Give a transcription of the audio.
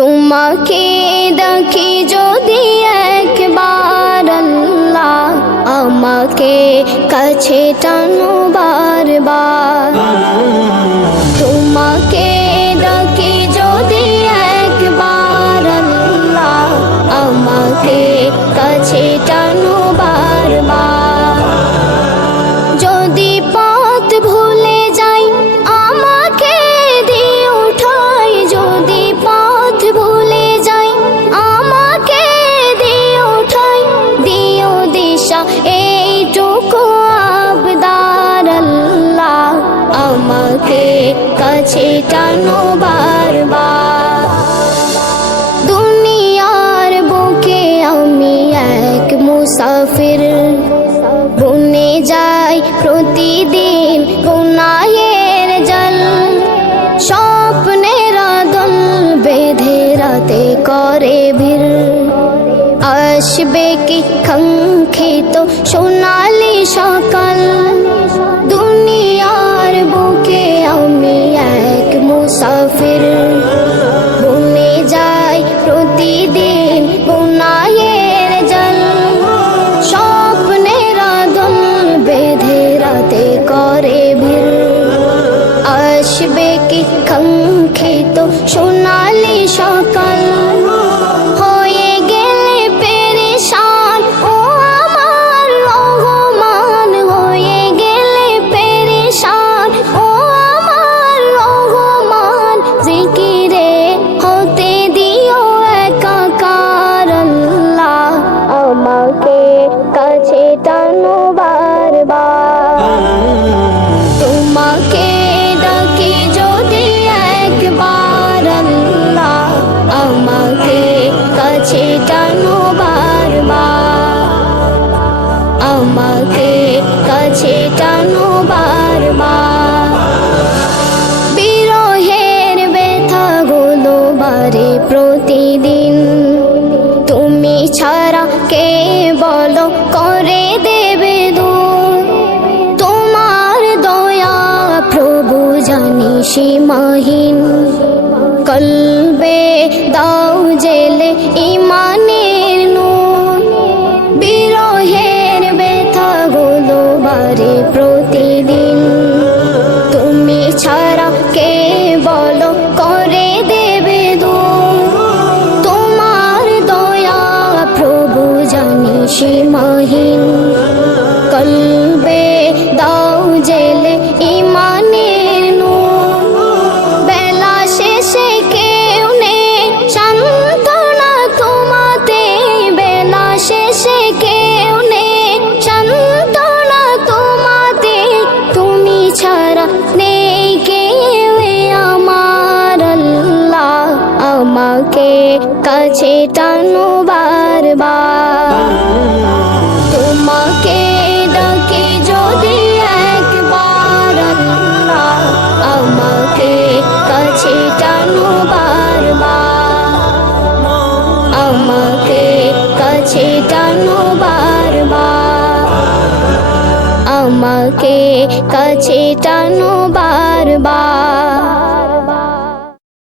তোমাকে ডাকি যদি একবার আল্লাহ, আমাকে কাছে টানো বারবার। তোমাকে ডাকি যদি একবার আল্লাহ, আমাকে কাছে টানো বারবার। যদি পথ ভুলে যাই আমাকে দিও ঠাই, যদি পথ ভুলে যাই আমাকে দিও ঠাই, দিও দিশা এইটুকু আবদার আল্লাহ, আমাকে কাছে টানো বারবার। দুনিয়ার বুকে আমি এক মুসাফির, বনে যাই প্রতিদিন গুনাহের জল। স্বপ্নের দল বেঁধে রাতে করে ভিড়, আসবে কি কাঙ্ক্ষিত সোনালি সকাল। দুনিয়ার বুকে আমি এক মুসাফির, বনে যাই প্রতিদিন গুনাহের জল। স্বপ্নের দল বেঁধে রাতে করে ভিড়, আসবে কি কাঙ্ক্ষিত সোনালি সকাল। হয়ে গেলে পেরেশান ও আমার রহমান, হয়ে গেলে পেরেশান ও আমার রহমান। জিকিরে হতে দিও একাকার আল্লাহ, আমাকে কাছে টানো বারবার। তোমাকে ডাকি যদি একবার আল্লাহ, আমাকে কাছে টানো বারবার, আমাকে কাছে টানো বারবার। বিরহের ব্যথাগুলো বাড়ে প্রতিদিন, তুমি ছাড়া কে বলো করে দেবে দূর। তোমার দয়া প্রভু জানি সীমাহীন, কলবে দাও জেলে ইমানের নূর। বিরহের ব্যথাগুলো বাড়ে প্রতিদিন, তুমি ছাড়া কে বলো করে দেবে দূর। তোমার দয়া প্রভু জানি সীমাহীন, কলবে দাও জেলে ইমানের নূর। বেলা শেষে কেউ নেই সান্ত্বনা তোমাতে, বেলা শেষে কেউ নেই সান্ত্বনা তোমাতে। তুমি ছাড়া নেই কেউ আমার আল্লাহ, আমাকে কাছে টানো বারবার। তোমাকে ডাকি যদি একবার আল্লাহ, আমাকে কাছে টানো বারবার, আমাকে কাছে টানো বারবার, আমাকে কাছে টানো বারবার।